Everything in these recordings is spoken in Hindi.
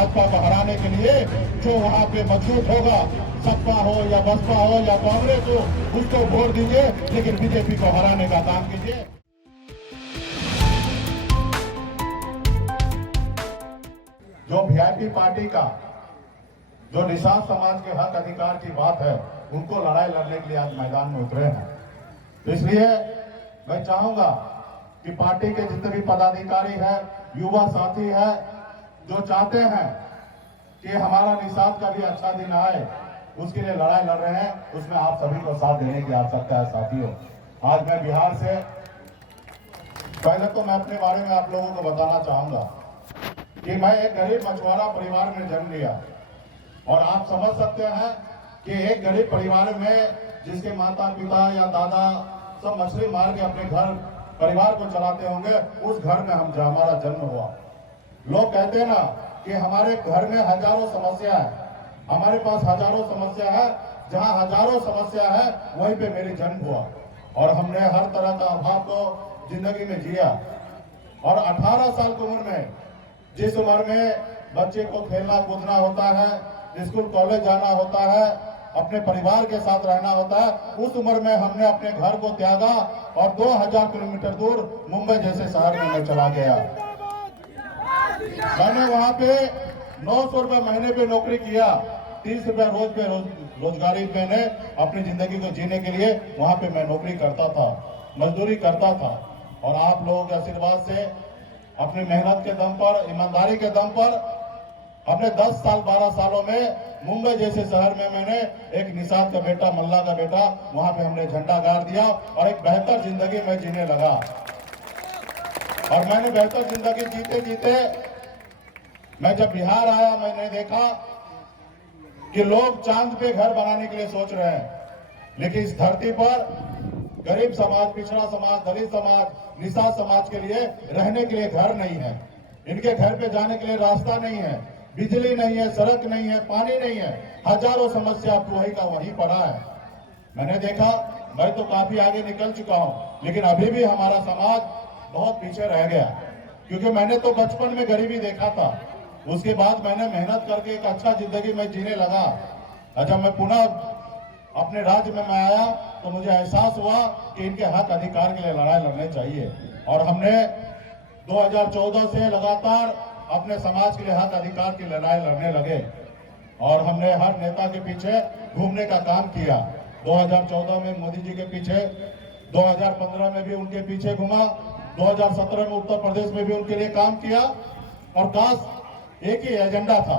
भाजपा को हराने के लिए जो वहां पे मजबूत होगा, सपा हो या बसपा हो या कांग्रेस हो, उसको वोट दीजिए, लेकिन बीजेपी को हराने का काम कीजिए। जो वीआईपी पार्टी का जो निषाद समाज के हक अधिकार की बात है, उनको लड़ाई लड़ने के लिए आज मैदान में उतरे हैं। तो इसलिए मैं चाहूंगा कि पार्टी के जितने भी पदाधिकारी है, युवा साथी है, जो चाहते हैं कि हमारा निषाद का भी अच्छा दिन आए, उसके लिए लड़ाई लड़ रहे हैं, उसमें आप सभी को साथ देने की आवश्यकता है। साथियों, आज मैं बिहार से, पहले तो मैं अपने बारे में आप लोगों को बताना चाहूंगा कि मैं एक गरीब मछुआरा परिवार में जन्म लिया, और आप समझ सकते हैं कि एक गरीब परिवार में जिसके माता पिता या दादा सब मछली मार के अपने घर परिवार को चलाते होंगे, उस घर में हमारा जन्म हुआ। लोग कहते हैं ना कि हमारे घर में हजारों समस्या है, हमारे पास हजारों समस्या है, जहां हजारों समस्या है वहीं पे मेरी जन्म हुआ, और हमने हर तरह का अभाव को जिंदगी में जिया। और 18 साल की उम्र में, जिस उम्र में बच्चे को खेलना कूदना होता है, स्कूल कॉलेज जाना होता है, अपने परिवार के साथ रहना होता है, उस उम्र में हमने अपने घर को त्यागा और 2000 किलोमीटर दूर मुंबई जैसे शहर में मैं चला गया। मैंने वहां पे 900 रुपए महीने पे नौकरी किया, 30 रुपए रोज पे रोजगारी मैंने अपनी जिंदगी को जीने के लिए वहां पे मैं नौकरी करता था, मजदूरी करता था। और आप लोगों के आशीर्वाद से, अपनी मेहनत के दम पर, ईमानदारी के दम पर, अपने 10 साल 12 सालों में मुंबई जैसे शहर में मैंने एक निषाद का बेटा, मल्ला का बेटा, वहां पे हमने झंडा गाड़ दिया और एक बेहतर जिंदगी में जीने लगा। और मैंने बेहतर जिंदगी जीते जीते मैं जब बिहार आया, मैंने देखा कि लोग चांद पे घर बनाने के लिए सोच रहे हैं, लेकिन इस धरती पर गरीब समाज, पिछड़ा समाज, दलित समाज, निषाद समाज के लिए रहने के लिए घर नहीं है। इनके घर पे जाने के लिए रास्ता नहीं है, बिजली नहीं है, सड़क नहीं है, पानी नहीं है, हजारों समस्या वही का वही पड़ा है। मैंने देखा, मैं तो काफी आगे निकल चुका हूं, लेकिन अभी भी हमारा समाज बहुत पीछे रह गया, क्योंकि मैंने तो बचपन में गरीबी देखा था, उसके बाद मैंने मेहनत करके एक अच्छा जिंदगी में जीने लगा। और जब मैं पुनः अपने राज्य में मैं आया तो मुझे एहसास हुआ कि इनके हक अधिकार के लिए लड़ाई लड़नी चाहिए, और हमने 2014 से लगातार अपने समाज के लिए हक अधिकार की लड़ाई लड़ने लगे, और हमने हर नेता के पीछे घूमने का काम किया। 2014 में मोदी जी के पीछे, 2015 में भी उनके पीछे घूमा, 2017 में उत्तर प्रदेश में भी उनके लिए काम किया, और काश एक ही एजेंडा था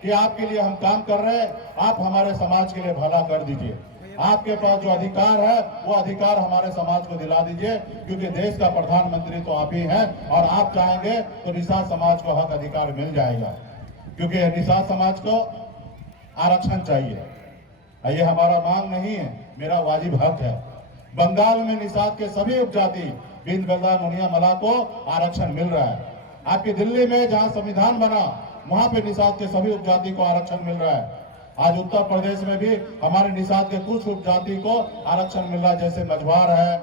कि आपके लिए हम काम कर रहे हैं, आप हमारे समाज के लिए भला कर दीजिए, आपके पास जो अधिकार है वो अधिकार हमारे समाज को दिला दीजिए, क्योंकि देश का प्रधानमंत्री तो आप ही हैं, और आप चाहेंगे तो निषाद समाज को हक अधिकार मिल जाएगा, क्योंकि निषाद समाज को आरक्षण चाहिए। ये हमारा मांग नहीं है, मेरा वाजिब हक है। बंगाल में निषाद के सभी उपजाति, बिंद बेल्दा, मुनिया, मला को आरक्षण मिल रहा है। आपकी दिल्ली में जहां संविधान बना, वहां पे निषाद के सभी उपजाति को आरक्षण मिल रहा है। आज उत्तर प्रदेश में भी हमारे निषाद के कुछ उपजाति को आरक्षण मिल रहा है, जैसे मझवार है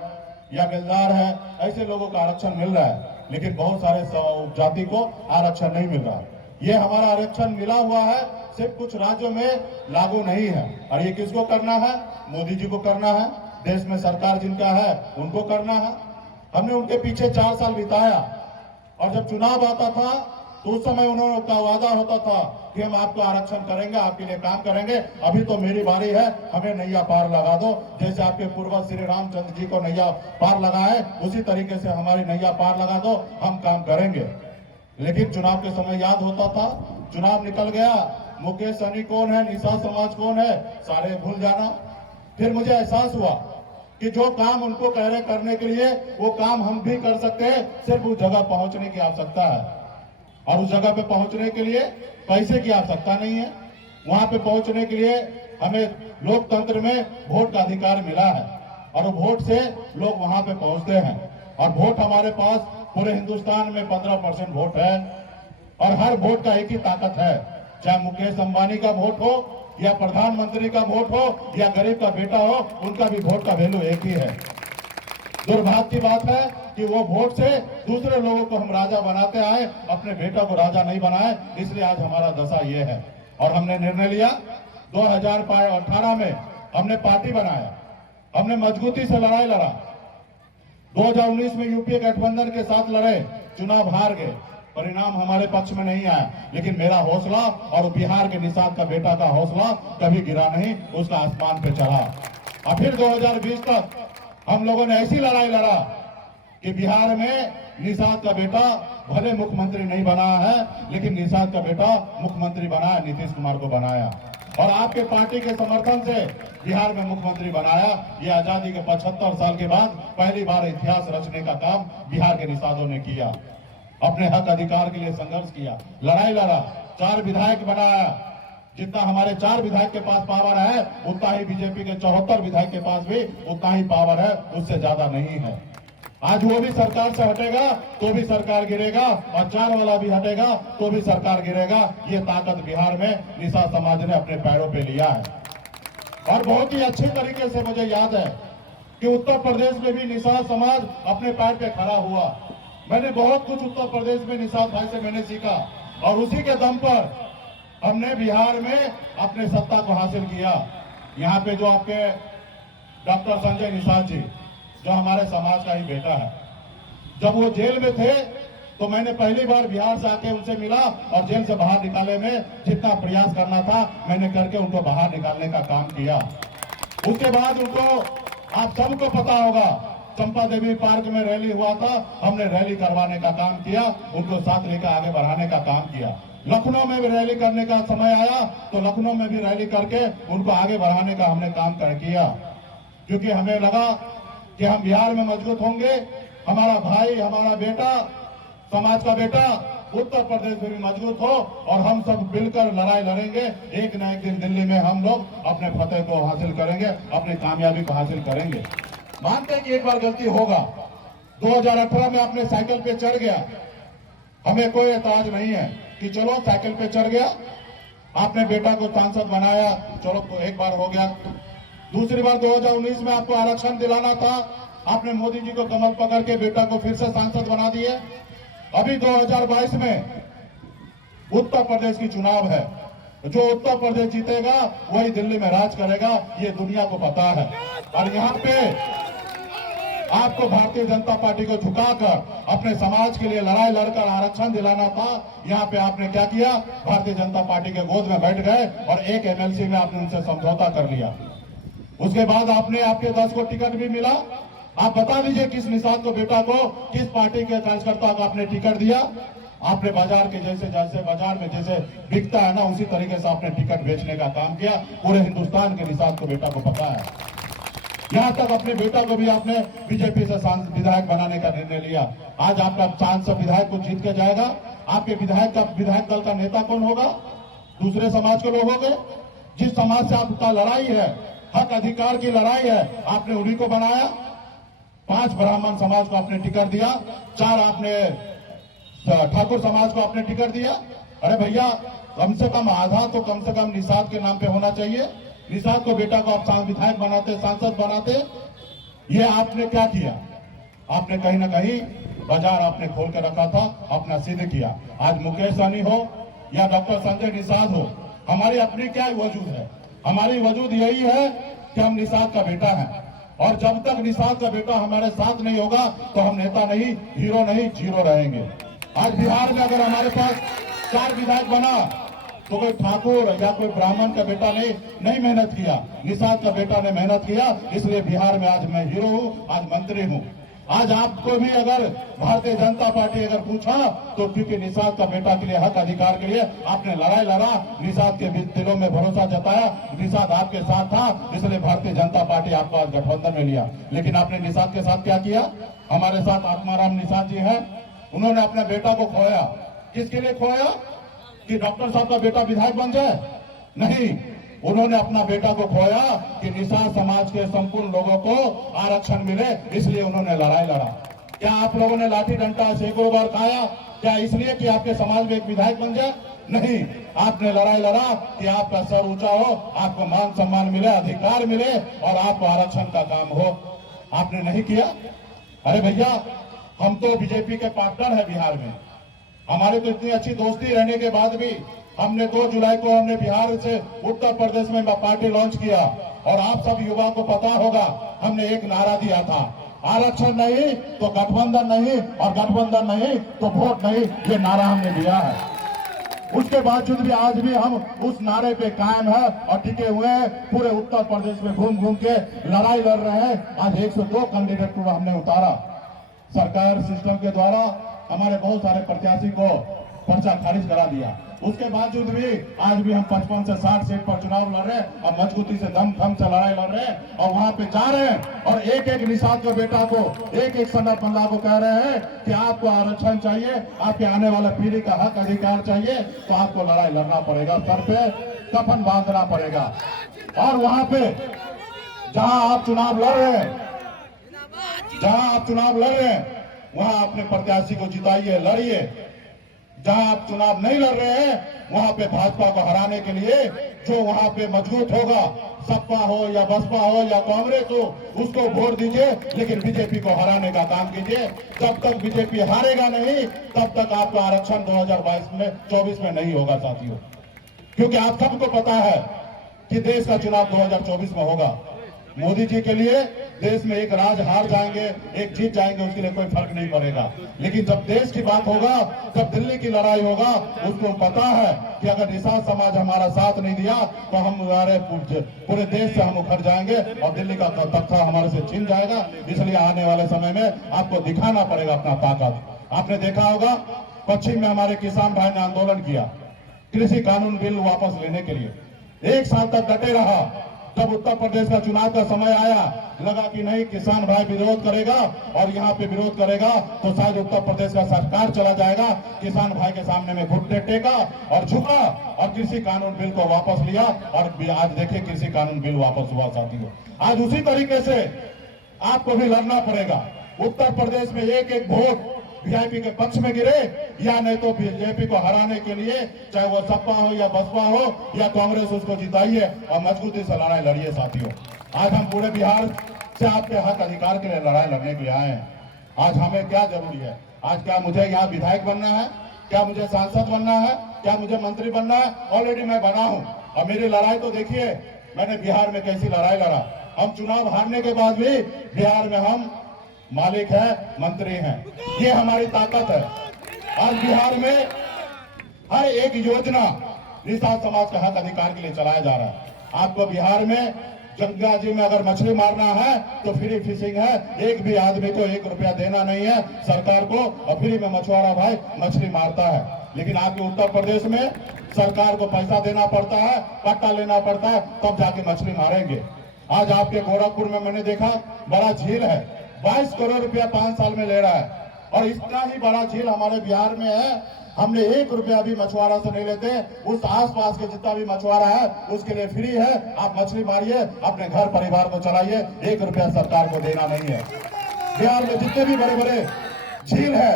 या बेलदार है, ऐसे लोगों को आरक्षण मिल रहा है, लेकिन बहुत सारे उपजाति को आरक्षण नहीं मिल रहा। ये हमारा आरक्षण मिला हुआ है, सिर्फ कुछ राज्यों में लागू नहीं है, और ये किसको करना है? मोदी जी को करना है, देश में सरकार जिनका है उनको करना है। हमने उनके पीछे 4 साल बिताया, और जब चुनाव आता था तो उस समय उन्होंने का वादा होता था कि हम आपको आरक्षण करेंगे, आपके लिए काम करेंगे, अभी तो मेरी बारी है, हमें नैया पार लगा दो। जैसे आपके पूर्वज श्री रामचंद्र जी को नैया पार लगाए, उसी तरीके से हमारी नैया पार लगा दो, हम काम करेंगे। लेकिन चुनाव के समय याद होता था, चुनाव निकल गया, मुकेश सहनी कौन है, निषाद समाज कौन है, सारे भूल जाना। फिर मुझे एहसास हुआ कि जो काम उनको कह रहे करने के लिए, वो काम हम भी कर सकते हैं, सिर्फ उस जगह पहुंचने की आवश्यकता है। और उस जगह पे पहुंचने के लिए पैसे की आवश्यकता नहीं है। वहां पे पहुंचने के लिए हमें लोकतंत्र में वोट का अधिकार मिला है, और वोट से लोग वहां पे पहुंचते हैं। और वोट हमारे पास पूरे हिंदुस्तान में 15% वोट है, और हर वोट का एक ही ताकत है, चाहे मुकेश अंबानी का वोट हो या प्रधानमंत्री का वोट हो या गरीब का बेटा हो, उनका भी वोट का वैल्यू एक ही है। दुर्भाग्य की बात है कि वो वोट से दूसरे लोगों को हम राजा बनाते आए, अपने बेटा को राजा नहीं बनाए, इसलिए आज हमारा दशा ये है। और हमने निर्णय लिया 2018 में हमने पार्टी बनाया, हमने मजबूती से लड़ाई लड़ा। 2019 में यूपीए गठबंधन के साथ लड़े, चुनाव हार गए, परिणाम हमारे पक्ष में नहीं आया, लेकिन मेरा हौसला और बिहार के निषाद का बेटा का हौसला कभी गिरा नहीं, उसका आसमान पे चढ़ा। और फिर 2020 तक हम लोगों ने ऐसी लड़ाई लड़ा कि बिहार में निषाद का बेटा भले मुख्यमंत्री नहीं बना है, लेकिन निषाद का बेटा मुख्यमंत्री बनाया, नीतीश कुमार को बनाया और आपके पार्टी के समर्थन से बिहार में मुख्यमंत्री बनाया। ये आजादी के 75 साल के बाद पहली बार इतिहास रचने का काम बिहार के निषादों ने किया। अपने हक अधिकार के लिए संघर्ष किया, लड़ाई लड़ा, 4 विधायक बनाया। जितना हमारे 4 विधायक के पास पावर है, उतना ही बीजेपी के 74 विधायक के पास भी उतना ही पावर है, उससे ज्यादा नहीं है। आज वो भी सरकार से हटेगा तो भी सरकार गिरेगा, और 4 वाला भी हटेगा तो भी सरकार गिरेगा। ये ताकत बिहार में निषाद समाज ने अपने पैरों पे लिया है। और बहुत ही अच्छे तरीके से मुझे याद है कि उत्तर प्रदेश में भी निषाद समाज अपने पैर पे खड़ा हुआ। मैंने बहुत कुछ उत्तर प्रदेश में निषाद भाई से मैंने सीखा, और उसी के दम पर हमने बिहार में अपने सत्ता को हासिल किया। यहाँ पे जो आपके डॉक्टर संजय निषाद जी, जो हमारे समाज का ही बेटा है, जब वो जेल में थे तो मैंने पहली बार बिहार से आके उनसे मिला, और जेल से बाहर निकालने में जितना प्रयास करना था मैंने करके उनको बाहर निकालने का काम किया। उसके बाद उनको, आप सबको पता होगा, चंपा देवी पार्क में रैली हुआ था, हमने रैली करवाने का काम किया, उनको साथ लेकर आगे बढ़ाने का काम किया। लखनऊ में भी रैली करने का समय आया तो लखनऊ में भी रैली करके उनको आगे बढ़ाने का हमने काम किया, क्योंकि हमें लगा कि हम बिहार में मजबूत होंगे, हमारा भाई, हमारा बेटा, समाज का बेटा उत्तर प्रदेश में भी मजबूत हो, और हम सब मिलकर लड़ाई लड़ेंगे। एक न एक दिन दिल्ली में हम लोग अपने फतेह को हासिल करेंगे, अपनी कामयाबी को हासिल करेंगे। मानते हैं कि एक बार गलती होगा। 2018 में आपने साइकिल पे चढ़ गया, हमें कोई एतराज नहीं है कि चलो साइकिल पे चढ़ गया, आपने बेटा को सांसद बनाया, चलो एक बार हो गया। दूसरी बार 2019 में आपको आरक्षण दिलाना था, आपने मोदी जी को कमल पकड़ के बेटा को फिर से सांसद बना दिए। अभी 2022 में उत्तर प्रदेश की चुनाव है, जो उत्तर प्रदेश जीतेगा वही दिल्ली में राज करेगा, ये दुनिया को पता है। और यहाँ पे आपको भारतीय जनता पार्टी को झुकाकर अपने समाज के लिए लड़ाई लड़कर आरक्षण दिलाना था। यहाँ पे आपने क्या किया, भारतीय जनता पार्टी के गोद में बैठ गए और एक एमएलसी में आपने उनसे समझौता कर लिया। उसके बाद आपने, आपके 10 को टिकट भी मिला। आप बता दीजिए किस निषाद को बेटा को, किस पार्टी के कार्यकर्ता को आपने टिकट दिया। आपने बाजार के जैसे बाजार में जैसे बिकता है ना, उसी तरीके से आपने टिकट बेचने का काम किया। पूरे हिंदुस्तान के निषाद को बेटा को पता है। यहाँ तक अपने बेटा को भी आपने बीजेपी से विधायक बनाने का निर्णय लिया। आज आपका सांसद विधायक को जीत के जाएगा, आपके विधायक दल का नेता कौन होगा? दूसरे समाज के लोग होंगे। जिस समाज से आपका लड़ाई है, हक अधिकार की लड़ाई है, आपने उन्हीं को बनाया। 5 ब्राह्मण समाज को आपने टिकट दिया, 4 आपने ठाकुर समाज को आपने टिकट दिया। अरे भैया, कम से कम आधा तो कम से कम निषाद के नाम पे होना चाहिए। निषाद को बेटा को आप विधायक बनाते, सांसद बनाते। ये आपने क्या किया? आपने कहीं ना कहीं बाजार आपने खोल कर रखा था, अपना सिद्ध किया। आज मुकेश सहनी हो या डॉक्टर संजय निषाद हो, हमारी अपनी क्या वजूद है? हमारी वजूद यही है कि हम निषाद का बेटा है, और जब तक निषाद का बेटा हमारे साथ नहीं होगा तो हम नेता नहीं, हीरो नहीं, जीरो रहेंगे। आज बिहार में अगर हमारे पास 4 विधायक बना तो कोई ठाकुर या कोई ब्राह्मण का बेटा नहीं मेहनत किया, निषाद का बेटा ने मेहनत किया। इसलिए बिहार में आज मैं हीरो हूँ, आज मंत्री हूँ। आज आपको भी अगर भारतीय जनता पार्टी अगर पूछा तो क्योंकि निषाद का बेटा के लिए, हक अधिकार के लिए आपने लड़ाई लड़ा, निषाद के दिलों में भरोसा जताया, निषाद आपके साथ था, इसलिए भारतीय जनता पार्टी आपको आज गठबंधन में लिया। लेकिन आपने निषाद के साथ क्या किया? हमारे साथ आत्माराम निषाद जी हैं, उन्होंने अपने बेटा को खोया। किसके लिए खोया? कि डॉक्टर साहब का बेटा विधायक बन जाए? नहीं, उन्होंने अपना बेटा को खोया कि निषाद समाज के संपूर्ण लोगों को आरक्षण मिले, इसलिए उन्होंने लड़ाई लड़ा। क्या आप लोगों ने लाठी डंडा सैकड़ों बार खाया? क्या इसलिए कि आपके समाज में एक विधायक बन जाए? नहीं, आपने लड़ाई लड़ा कि आपका सर ऊंचा हो, आपको मान सम्मान मिले, अधिकार मिले और आपको आरक्षण का काम हो। आपने नहीं किया। अरे भैया, हम तो बीजेपी के पार्टनर है बिहार में। हमारे तो इतनी अच्छी दोस्ती रहने के बाद भी हमने 2 जुलाई को हमने बिहार से उत्तर प्रदेश में पार्टी लॉन्च किया। और आप सब युवाओं को पता होगा, हमने एक नारा दिया था, आरक्षण नहीं तो गठबंधन नहीं, और गठबंधन नहीं तो वोट नहीं। ये नारा हमने दिया है। उसके बावजूद भी आज भी हम उस नारे पे कायम है और टिके हुए हैं। पूरे उत्तर प्रदेश में घूम घूम के लड़ाई लड़ रहे हैं। आज 102 कैंडिडेट को हमने उतारा। सरकार सिस्टम के द्वारा हमारे बहुत सारे प्रत्याशी को पर्चा खारिज करा दिया। उसके बावजूद भी आज भी हम 55 से 60 सीट पर चुनाव लड़ रहे हैं और मजबूती से दम खम से लड़ाई लड़ रहे हैं और वहां पे जा रहे हैं। और एक एक निषाद के बेटा को, एक एक सन्नत बंदा को कह रहे हैं कि आपको आरक्षण चाहिए, आपके आने वाले पीढ़ी का हक अधिकार चाहिए, तो आपको लड़ाई लड़ना पड़ेगा, सर पे कफन बांधना पड़ेगा। और वहां पे जहां आप चुनाव लड़ रहे हैं, वहां अपने प्रत्याशी को जिताइए, लड़िए। जहां आप चुनाव नहीं लड़ रहे हैं, वहां पे भाजपा को हराने के लिए जो वहां पे मजबूत होगा, सपा हो या बसपा हो या कांग्रेस हो, उसको वोट दीजिए, लेकिन बीजेपी को हराने का काम कीजिए। जब तक बीजेपी हारेगा नहीं, तब तक आपका आरक्षण 2024 में नहीं होगा साथियों। क्योंकि आप सबको पता है कि देश का चुनाव 2024 में होगा। मोदी जी के लिए देश में एक राज हार जाएंगे, एक जीत जाएंगे, उसके लिए कोई फर्क नहीं पड़ेगा। लेकिन जब देश की बात होगा, जब दिल्ली की लड़ाई होगा, उसको पता है कि अगर निषाद समाज हमारा साथ नहीं दिया तो हम पूरे देश से हम उखड़ जाएंगे और दिल्ली का तख्ता हमारे से छीन जाएगा। इसलिए आने वाले समय में आपको दिखाना पड़ेगा अपना ताकत। आपने देखा होगा, पश्चिम में हमारे किसान भाई ने आंदोलन किया कृषि कानून बिल वापस लेने के लिए। 1 साल तक डटे रहा। जब उत्तर प्रदेश का चुनाव का समय आया, लगा कि नहीं, किसान भाई विरोध करेगा और यहाँ पे विरोध करेगा तो शायद उत्तर प्रदेश का सरकार चला जाएगा। किसान भाई के सामने में घुटने टेका और झुका और कृषि कानून बिल को वापस लिया। और आज देखिए कृषि कानून बिल वापस हुआ साथियों। आज उसी तरीके से आपको भी लड़ना पड़ेगा। उत्तर प्रदेश में एक एक वोट वीआईपी के पक्ष में गिरे या नहीं तो बीजेपी को हराने के लिए, चाहे वो सपा हो या बसपा हो या कांग्रेस, उसको जिताइए और मजबूती से लड़ाई लड़िए साथियों। आज हम पूरे बिहार से आपके हक अधिकार के लिए लड़ाई लड़ने के लिए आए हैं। आज हमें क्या जरूरी है? आज क्या मुझे यहाँ विधायक बनना है? क्या मुझे सांसद बनना है? क्या मुझे मंत्री बनना है? ऑलरेडी मैं बना हूँ। और मेरी लड़ाई तो देखिए, मैंने बिहार में कैसी लड़ाई लड़ा। हम चुनाव हारने के बाद भी बिहार में हम मालिक है, मंत्री हैं। ये हमारी ताकत है। आज बिहार में हर एक योजना निषाद समाज के हक अधिकार के लिए चलाया जा रहा है। आपको बिहार में गंगा जी में अगर मछली मारना है तो फ्री फिशिंग है। एक भी आदमी को 1 रुपया देना नहीं है सरकार को, और फ्री में मछुआरा भाई मछली मारता है। लेकिन आपके उत्तर प्रदेश में सरकार को पैसा देना पड़ता है, पट्टा लेना पड़ता है, तब जाके मछली मारेंगे। आज आपके गोरखपुर में मैंने देखा, बड़ा झील है, 22 करोड़ रुपया 5 साल में ले रहा है। और इतना ही बड़ा झील हमारे बिहार में है, हमने 1 रुपया भी मछुआरा से नहीं लेते। उस आसपास के जितना भी मछुआरा है उसके लिए फ्री है। आप मछली मारिए, अपने घर परिवार को चलाइए, 1 रुपया सरकार को देना नहीं है। बिहार में जितने भी बड़े बड़े झील है,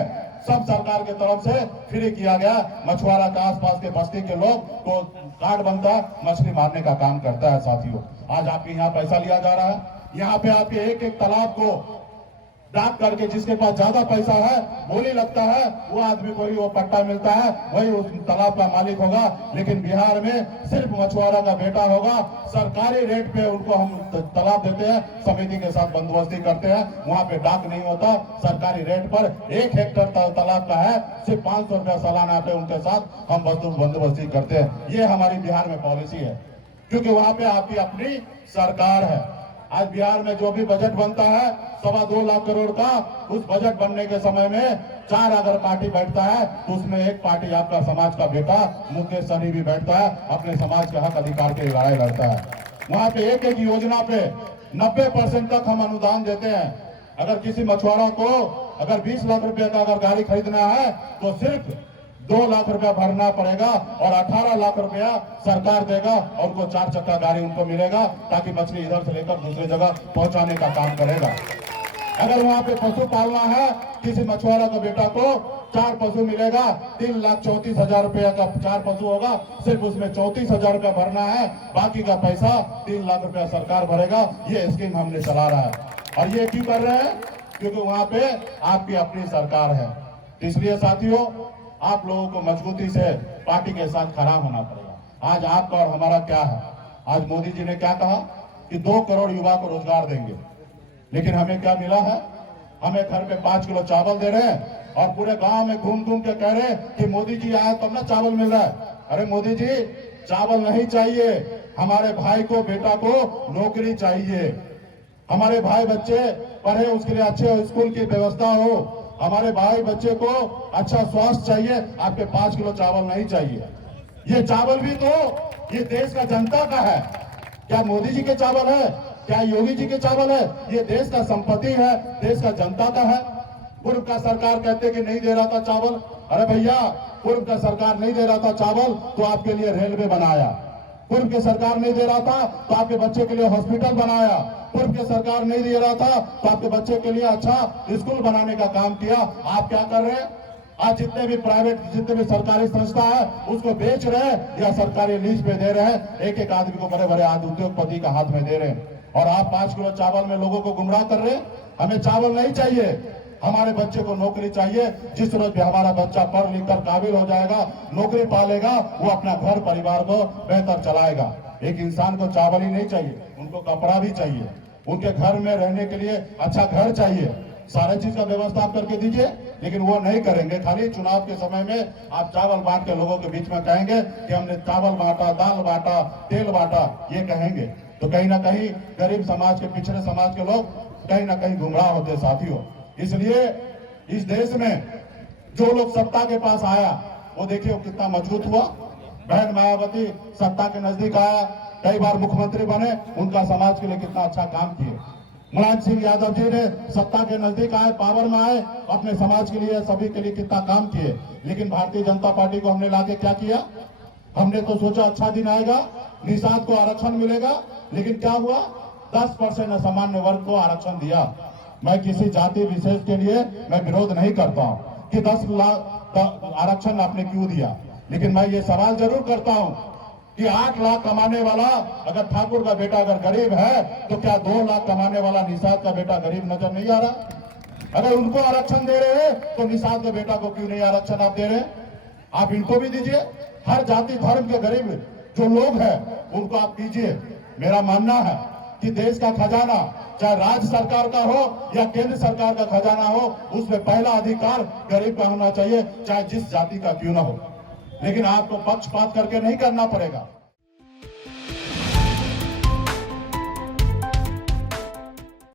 सब सरकार की तरफ से फ्री किया गया। मछुआरा के आसपास के बस्ती के लोग को कार्ड बनता है, मछली मारने का काम करता है साथियों। आज आपके यहाँ पैसा लिया जा रहा है। यहाँ पे आपके एक एक तालाब को डाक करके जिसके पास ज्यादा पैसा है, बोली लगता है, वो आदमी को ही वो पट्टा मिलता है, वही उस तालाब का मालिक होगा। लेकिन बिहार में सिर्फ मछुआरा का बेटा होगा। सरकारी रेट पे उनको हम तालाब देते हैं, समिति के साथ बंदोबस्ती करते हैं, वहां पे डाक नहीं होता। सरकारी रेट पर 1 हेक्टेयर तालाब का है, सिर्फ 500 रुपया सालाना पे उनके साथ हम बंदोबस्ती करते हैं। ये हमारी बिहार में पॉलिसी है, क्योंकि वहां पे आपकी अपनी सरकार है। आज बिहार में जो भी बजट बनता है 2.25 लाख करोड़ का, उस बजट बनने के समय में 4 अगर पार्टी बैठता है तो उसमें एक पार्टी आपका समाज का बेटा मुकेश सहनी भी बैठता है, अपने समाज के हक अधिकार के लिए लड़ाई लड़ता है। वहां पे एक एक योजना पे 90% तक हम अनुदान देते हैं। अगर किसी मछुआरा को अगर 20 लाख रुपए का अगर गाड़ी खरीदना है तो सिर्फ 2 लाख रुपया भरना पड़ेगा और 18 लाख रुपया सरकार देगा और उनको 4 चक्का गाड़ी उनको मिलेगा, ताकि मछली इधर से लेकर दूसरी जगह पहुंचाने का काम करेगा। अगर वहां पे पशु पालना है, किसी मछुआरा का बेटा को 4 पशु मिलेगा, 3,34,000 रुपया का 4 पशु होगा, सिर्फ उसमें 34,000 रुपया भरना है, बाकी का पैसा 3 लाख रुपया सरकार भरेगा। ये स्कीम हमने चला रहा है। और ये क्यों कर रहे हैं? क्योंकि वहां पे आपकी अपनी सरकार है। तो इसलिए साथियों, आप लोगों को मजबूती से पार्टी के साथ खड़ा होना पड़ेगा। आज आपका और हमारा क्या है? आज मोदी जी ने क्या कहा कि 2 करोड़ युवा को रोजगार देंगे, लेकिन हमें क्या मिला है? हमें घर पे 5 किलो चावल दे रहे हैं और पूरे गांव में घूम घूम के कह रहे हैं कि मोदी जी आए तब ना चावल मिल रहा है। अरे मोदी जी, चावल नहीं चाहिए, हमारे भाई को, बेटा को नौकरी चाहिए। हमारे भाई बच्चे पढ़े, उसके लिए अच्छे स्कूल की व्यवस्था हो। हमारे भाई बच्चे को अच्छा स्वास्थ्य चाहिए, आपके 5 किलो चावल नहीं चाहिए। ये चावल भी तो ये देश का जनता का है। क्या मोदी जी के चावल है? क्या योगी जी के चावल है? ये देश का संपत्ति है, देश का जनता का है। पूर्व का सरकार कहते कि नहीं दे रहा था चावल। अरे भैया, पूर्व का सरकार नहीं दे रहा था चावल तो आपके लिए रेलवे बनाया। पूर्व की सरकार नहीं दे रहा था तो आपके बच्चे के लिए हॉस्पिटल बनाया। पूर्व की सरकार नहीं दे रहा था तो आपके बच्चे के लिए अच्छा स्कूल बनाने का काम किया। आप क्या कर रहे हैं? आज जितने भी प्राइवेट, जितने भी सरकारी संस्था है उसको बेच रहे हैं या सरकारी लीज पे दे रहे हैं। एक एक आदमी को, बड़े बड़े आदमी उद्योगपति का हाथ में दे रहे हैं। और आप 5 किलो चावल में लोगों को गुमराह कर रहे हैं। हमें चावल नहीं चाहिए, हमारे बच्चे को नौकरी चाहिए। जिस रोज भी हमारा बच्चा पढ़ लिख कर काबिल हो जाएगा, नौकरी पालेगा, वो अपना घर परिवार को बेहतर चलाएगा। एक इंसान को चावल ही नहीं चाहिए, उनको कपड़ा भी चाहिए, उनके घर में रहने के लिए अच्छा घर चाहिए। सारे चीज का व्यवस्था आप करके दीजिए, लेकिन वो नहीं करेंगे। खाली चुनाव के समय में आप चावल बांट के लोगों के बीच में कहेंगे कि हमने चावल बांटा, दाल बांटा, तेल बांटा, ये कहेंगे तो कहीं ना कहीं गरीब समाज के, पिछड़े समाज के लोग कहीं ना कहीं गुमराह होते साथियों। इसलिए इस देश में जो लोग सत्ता के पास आया वो देखिए वो कितना मजबूत हुआ। बहन मायावती सत्ता के नजदीक आया, कई बार मुख्यमंत्री बने, उनका समाज के लिए कितना अच्छा काम किए। मुलायम सिंह यादव जी ने सत्ता के नजदीक आए, पावर में आए, अपने समाज के लिए, सभी के लिए कितना काम किए। लेकिन भारतीय जनता पार्टी को हमने लाके क्या किया? हमने तो सोचा अच्छा दिन आएगा, निषाद को आरक्षण मिलेगा, लेकिन क्या हुआ? 10% असामान्य वर्ग को आरक्षण दिया। मैं किसी जाति विशेष के लिए मैं विरोध नहीं करता हूं कि 10 लाख आरक्षण आपने क्यों दिया, लेकिन मैं ये सवाल जरूर करता हूं कि 8 लाख कमाने वाला अगर ठाकुर का बेटा अगर गरीब है तो क्या 2 लाख कमाने वाला निषाद का बेटा गरीब नजर नहीं आ रहा? अगर उनको आरक्षण दे रहे हैं तो निषाद के बेटा को क्यों नहीं आरक्षण आप दे रहे हैं? आप इनको भी दीजिए। हर जाति धर्म के गरीब जो लोग हैं उनको आप दीजिए। मेरा मानना है कि देश का खजाना, चाहे राज्य सरकार का हो या केंद्र सरकार का खजाना हो, उसमें पहला अधिकार गरीब का होना चाहिए, चाहे जिस जाति का क्यों ना हो। लेकिन आपको पक्षपात करके नहीं करना पड़ेगा।